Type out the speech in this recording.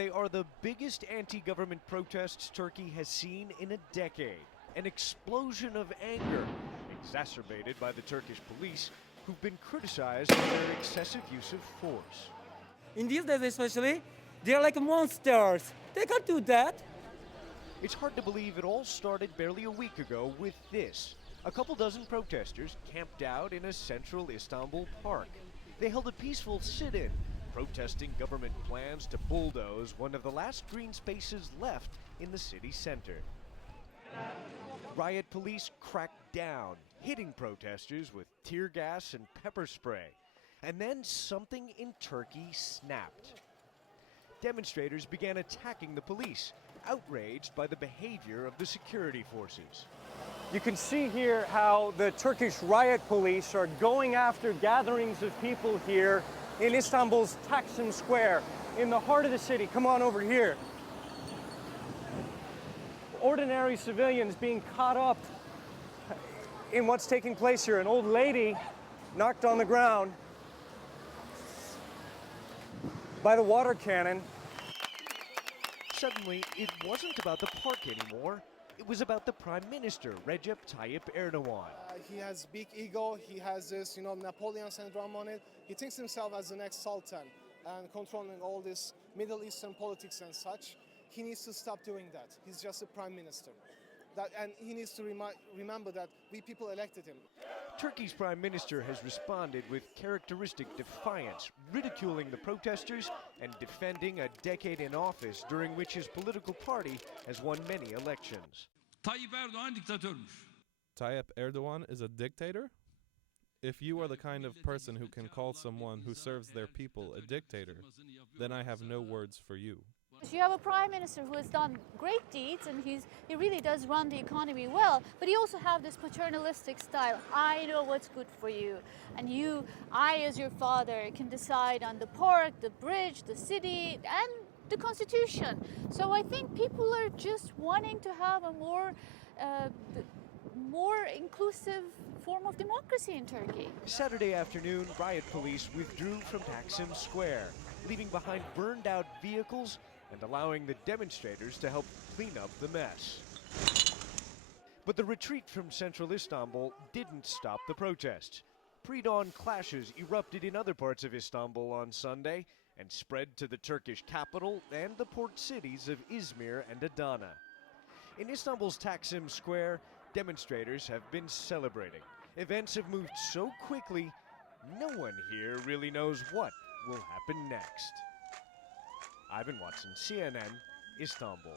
They are the biggest anti-government protests Turkey has seen in a decade. An explosion of anger, exacerbated by the Turkish police, who've been criticized for their excessive use of force. In these days especially, they're like monsters. They can't do that. It's hard to believe it all started barely a week ago with this. A couple dozen protesters camped out in a central Istanbul park. They held a peaceful sit-in, protesting government plans to bulldoze one of the last green spaces left in the city center. Riot police cracked down, hitting protesters with tear gas and pepper spray. And then something in Turkey snapped. Demonstrators began attacking the police, outraged by the behavior of the security forces. You can see here how the Turkish riot police are going after gatherings of people here in Istanbul's Taksim Square, in the heart of the city. Come on over here. Ordinary civilians being caught up in what's taking place here. An old lady knocked on the ground by the water cannon. Suddenly, it wasn't about the park anymore. It was about the Prime Minister, Recep Tayyip Erdogan. He has big ego. He has this, Napoleon syndrome on it. He thinks himself as the next sultan and controlling all this Middle Eastern politics and such. He needs to stop doing that. He's just a prime minister. And he needs to remember that we people elected him. Turkey's prime minister has responded with characteristic defiance, ridiculing the protesters and defending a decade in office during which his political party has won many elections. Tayyip Erdoğan diktatörmüş. Tayyip Erdogan is a dictator? If you are the kind of person who can call someone who serves their people a dictator, then I have no words for you. You have a prime minister who has done great deeds and he really does run the economy well, but he also have this paternalistic style. I know what's good for you, and I as your father can decide on the park, the bridge, the city, and the constitution. So I think people are just wanting to have a more inclusive form of democracy in Turkey. Saturday afternoon, riot police withdrew from Taksim Square, leaving behind burned out vehicles and allowing the demonstrators to help clean up the mess. But the retreat from central Istanbul didn't stop the protests. Pre-dawn clashes erupted in other parts of Istanbul on Sunday and spread to the Turkish capital and the port cities of Izmir and Adana. In Istanbul's Taksim Square, demonstrators have been celebrating. Events have moved so quickly, no one here really knows what will happen next. Ivan Watson, CNN, Istanbul.